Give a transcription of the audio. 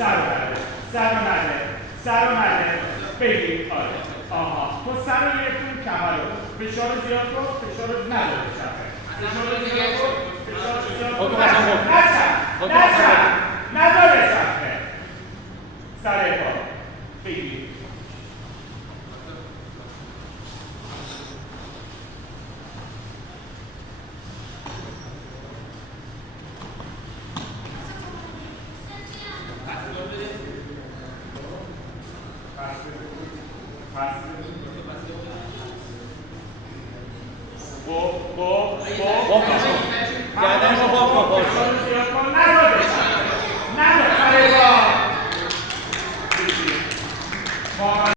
سر رو نده بگیر. آره آها تو سر رو گرفتیم کمر رو فشار زیاد کن، فشار رو نداره چپه، فشار رو زیاد کن، فشار رو زیاد کن، نداره چپه سر پا بگیر.